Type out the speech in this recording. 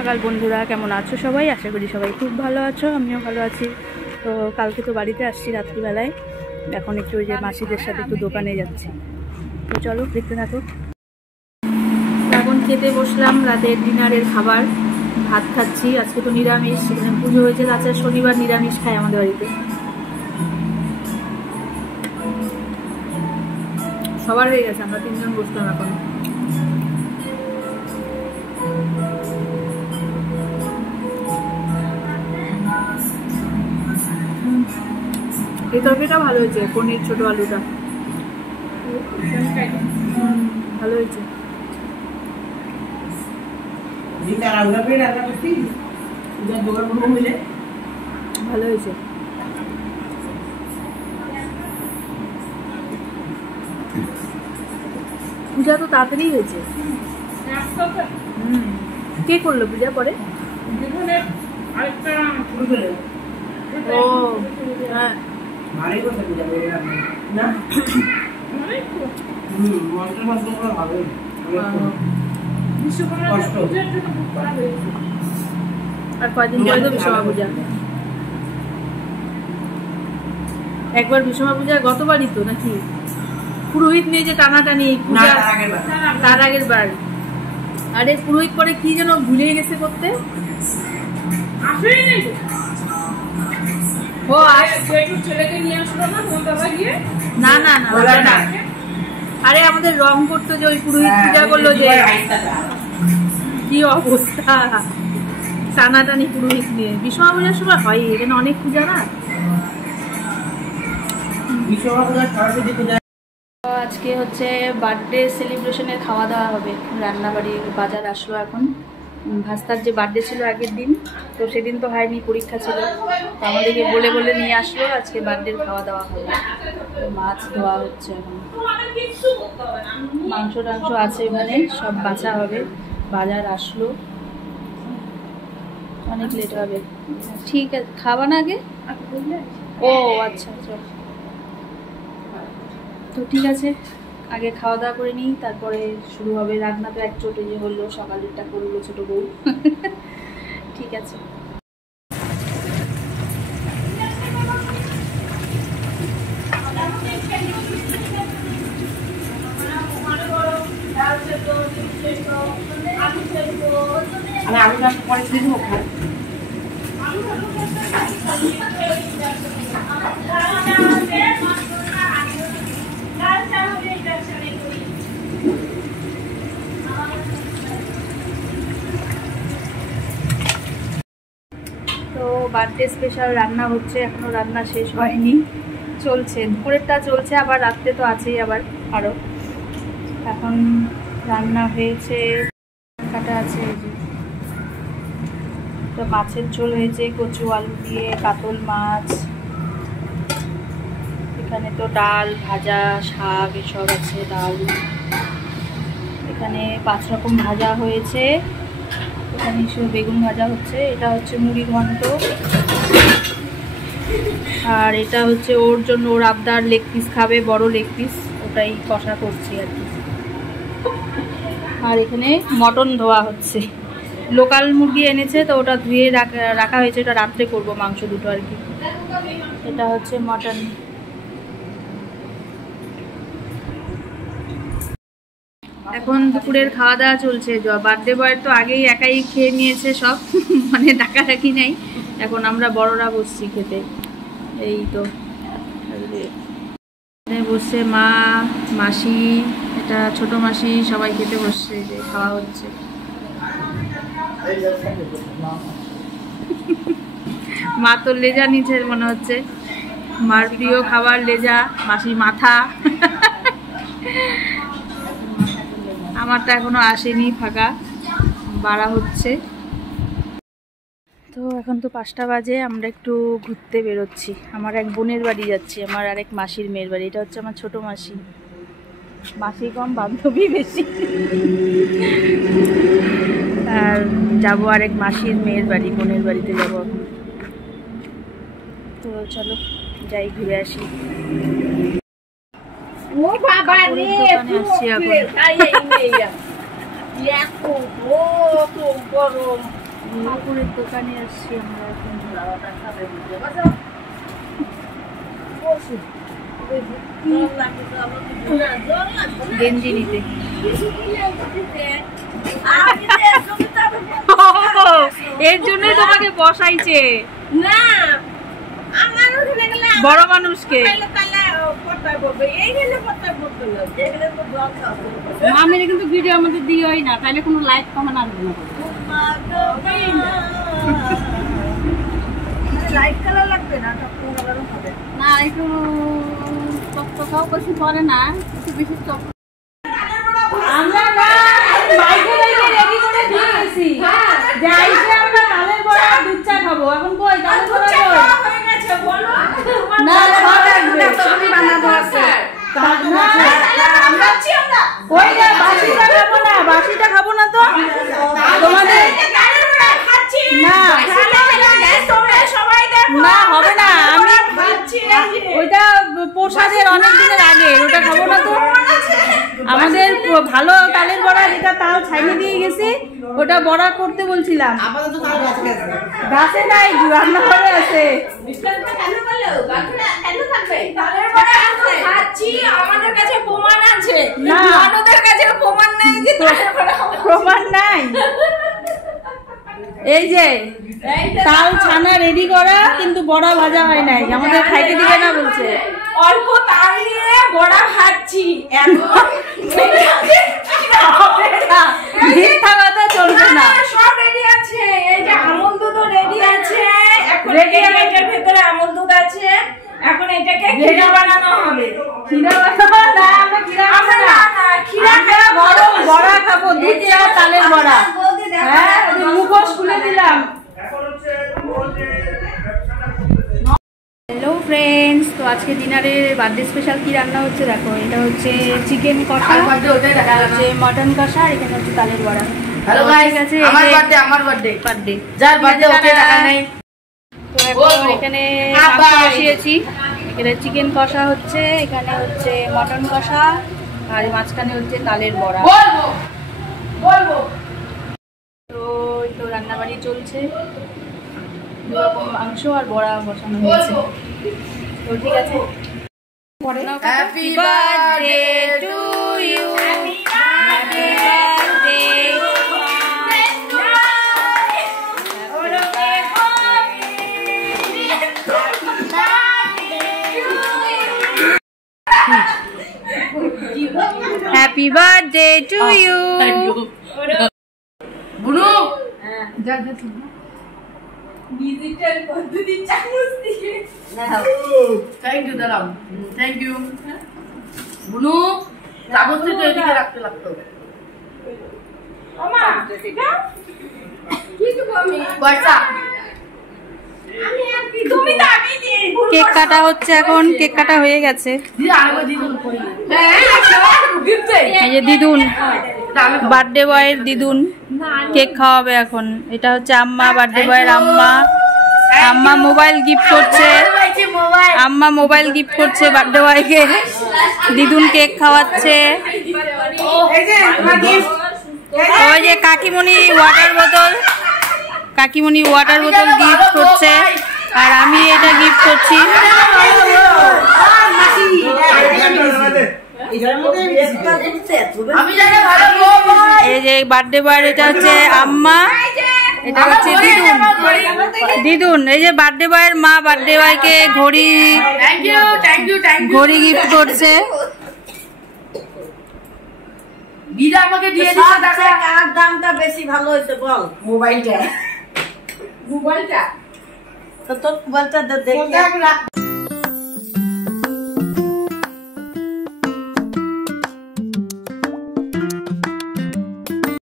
সকাল বন্ধুরা, কেমন আছো সবাই? আশা করি সবাই খুব ভালো আছো, আমিও ভালো আছি। তো কালকে তো বাড়িতে আসছি রাত্রিবেলায়, এখন একটু ওই যে মাসিদের সাথে একটু দোকানে যাচ্ছি। তো চলো দেখতে থাকো। এখন খেতে বসলাম রাতের ডিনারের খাবার, ভাত খাচ্ছি। আজকে তো নিরামিষ, সেখানে পুজো হয়েছে। আজকে শনিবার নিরামিষ খাই আমাদের বাড়িতে। সবার হয়ে গেছে, আমরা 3 জন বসলাম এখন। এই তরকারিটা ভালো হয়েছে, পনির ছোট আলুটা ভালো হয়েছে। ভালো হয়েছে। পূজা তো তাড়াতাড়ি হয়েছে। কে করলো পূজা পরে? ও হ্যাঁ, আর কয়দিন পরে তো বিশ্বকর্মা পূজা। একবার বিশ্বকর্মা পূজা গতবারই তো নাকি পুরোহিত নিয়ে যে টানাটানি পূজা, তার আগের বার। আরে পুরোহিত পরে কি যেন ভুলে গেছে করতে। ও ছেলেকে নিয়ে আসলো না? না না না, আরে আমাদের রং করতো যে ওই পুরোহিত পূজা করলো, যে কি অবস্থা টানাটানি পুরোহিত নিয়ে। বিশ্বকর্মা পূজার সময় হয় এখানে অনেক পূজা না। আজকে হচ্ছে বার্থডে সেলিব্রেশনের খাওয়া দাওয়া হবে। রান্নাবাড়ির বাজার আসলো এখন। ভাস্তার যে বার্থডে ছিল আগের দিন, তো সেদিন তো হয়নি, পরীক্ষা ছিল। তো আমাদেরকে বলে বলে নিয়ে আসলো, আজকে বার্থডের খাওয়া দাওয়া হবে। মাছ ধোয়া হচ্ছে এখন, মাংস টাংস আছে ওখানে, সব বাছা হবে। বাজার আসলো, অনেক লেট হবে। ঠিক আছে, খাওয়া না আগে? ও আচ্ছা আচ্ছা, তো ঠিক আছে, আগে খাওয়া দাওয়া করে নিই, তারপরে শুরু হবে। রান্না তো এক চোটে যে হলো, সকালেরটা করলো ছোট বউ। ঠিক আছে। তো বার্থডে স্পেশাল রান্না হচ্ছে, এখনো রান্না শেষ হয়নি, চলছে। দুপুরেরটা চলছে, আবার রাত্রে তো আছেই আবার আরও। এখন রান্না হয়েছে, কাটা আছে, তো মাছের ঝোল হয়েছে কচু আলু দিয়ে, কাতল মাছ। এখানে তো ডাল, ভাজা, শাক এসব আছে, ডাল। এখানে 5 রকম ভাজা হয়েছে। এখানে শুধু বেগুন ভাজা হচ্ছে। এটা হচ্ছে মুড়ি ঘন্ট, আর এটা হচ্ছে ওর জন্য, ওর আবদার লেগ পিস খাবে, বড় লেগ পিস, ওটাই কষা করছি আর কি। আর এখানে মটন ধোয়া হচ্ছে, লোকাল মুরগি এনেছে তো ওটা ধুয়ে রাখা হয়েছে, ওটা রাত্রে করবো মাংস দুটো আর কি। এটা হচ্ছে মটন। এখন দুপুরের খাওয়া দাওয়া চলছে। বার্থডে বয়ের তো আগেই একাই খেয়ে নিয়েছে সব, মানে ডাকাডাকি নেই। এখন আমরা বড়রা বসছি খেতে। এই তো বসছে মা, মাসি, এটা ছোট মাসি, সবাই খেতে বসছে, যে খাওয়া হচ্ছে। মা তো লেজা নিচে মনে হচ্ছে, মার প্রিয় খাবার লেজা, মাসি মাথা। আমারটা এখনো আসেনি, ফাঁকা, বাড়া হচ্ছে। তো এখন তো 5টা বাজে, আমরা একটু ঘুরতে বেরোচ্ছি। আমার এক বোনের বাড়ি যাচ্ছি, আমার আরেক মাসির মেয়ের বাড়ি। এটা হচ্ছে আমার ছোট মাসি, মাসি কম বান্ধবী বেশি। আর যাবো আরেক মাসির মেয়ের বাড়ি, বোনের বাড়িতে যাবো এখন। তো চলো যাই, ঘুরে আসি। ও বাবা রে, আসছি এখন। কাপড়ের দোকানে আসছি আমরা এখন গেঞ্জি নিতে। এর জন্যই তোমাকে বসাইছে না, বড় মানুষকে। মামের কিন্তু ভিডিও আমাদের দিওই না, তাইলে কোনো লাইক কমেন্ট আসবে না। লাইট কালার লাগবে না, না একটু চকচকাও বেশি পরে না, একটু বেশি চক। আমরা না বাইকে রেডি করে দিয়ে গেছি যে আইসে আমরা তালের বড়া দুধ চা খাবো। এখন কই তালের বড়া কই? হয়ে গেছে বলো না সব লাগবে, তুমি বানাবো আছে ওই না বাসিটা খাবো না, বাসিটা খাবো না তো তোমাদের না না হবে না। আমি ওইটা প্রসাদের অনেক দিনের আগে, ওটা খাবো না তো। আমাদের ভালো তালের বড়া যেটা তাল ছাইনি দিয়ে গেছি, ওটা বড়া করতে বলছিলাম। গাছে নাই, রান্নাঘরে আছে। প্রমাণ নাই। এই যে তাল ছানা রেডি করা, কিন্তু বড়া ভাজা হয় নাই, আমাদের খাইতে দিবে না বলছে। অল্প তাল নিয়ে বড়া ভাজছি, মিথ্যা কথা চলবে না। সব রেডি আছে। এই যে আমল দুধও রেডি আছে, এখন এটার ভেতরে আমল দুধ আছে। এখন এটাকে ক্ষীরা বানানো হবে। ক্ষীরা বানাবো না, আমরা ক্ষীরা খাবো না, আমরা গরম বড়া খাবো, দুধ চা তালের বড়া। হ্যাঁ, মুখোশ খুলে দিলাম। হ্যালো ফ্রেন্ডস, তো আজকে ডিনারের বার্থডে স্পেশাল কি রান্না হচ্ছে দেখো। এটা হচ্ছে চিকেন কষা, হচ্ছে মটন কষা, আর এখানে হচ্ছে তালের বড়া। হ্যালো গাইস, আছে আমার বার্থডে যার বার্থডে ওকে টাকা নেই। তো এখন এখানে মাংস বসিয়েছি, এটা চিকেন কষা হচ্ছে, এখানে হচ্ছে মটন কষা, আর মাঝখানে হচ্ছে তালের বড়া। তো এই তো রান্নাবাড়ি চলছে, দুরকম মাংস আর বড়া বসানো হয়েছে। তো ঠিক আছে, happy birthday to you, happy birthday. Happy birthday to you. বুনু যা যা ডিজিটাল পদ্ধতি চামচ দিয়ে থ্যাংক ইউ দাঁড়াও, থ্যাংক ইউ বুনু। চামচটা তো এদিকে রাখতে লাগতো। ওমা এটা কি দেব আমি? পয়সা আমি আর কি তুমি তো আগে দিয়ে কেক কাটা হচ্ছে, এখন কেক কাটা হয়ে গেছে। এই যে দিদুন, বার্থডে বয়ের দিদুন কেক খাওয়াবে এখন। এটা হচ্ছে আম্মা, বার্থডে বয়ের আম্মা। আম্মা মোবাইল গিফট করছে, আম্মা মোবাইল গিফট করছে বার্থডে বয়কে। দিদুন কেক খাওয়াচ্ছে। ওই যে কাকিমণি ওয়াটার বোতল, কাকিমণি ওয়াটার বোতল গিফট করছে, আর আমি এটা গিফট করছি। এই যে বার্থডে বয়ের, এটা হচ্ছে আম্মা, এটা হচ্ছে দিদুন। দিদুন এই যে বার্থডে বয়ের মা বার্থডে বয়কে ঘড়ি গিফট করছে। দিদা আমাকে দিয়ে দিচ্ছে। কার দামটা বেশি ভালো হইছে বল? মোবাইলটা তো তোর মোবাইলটা দেখে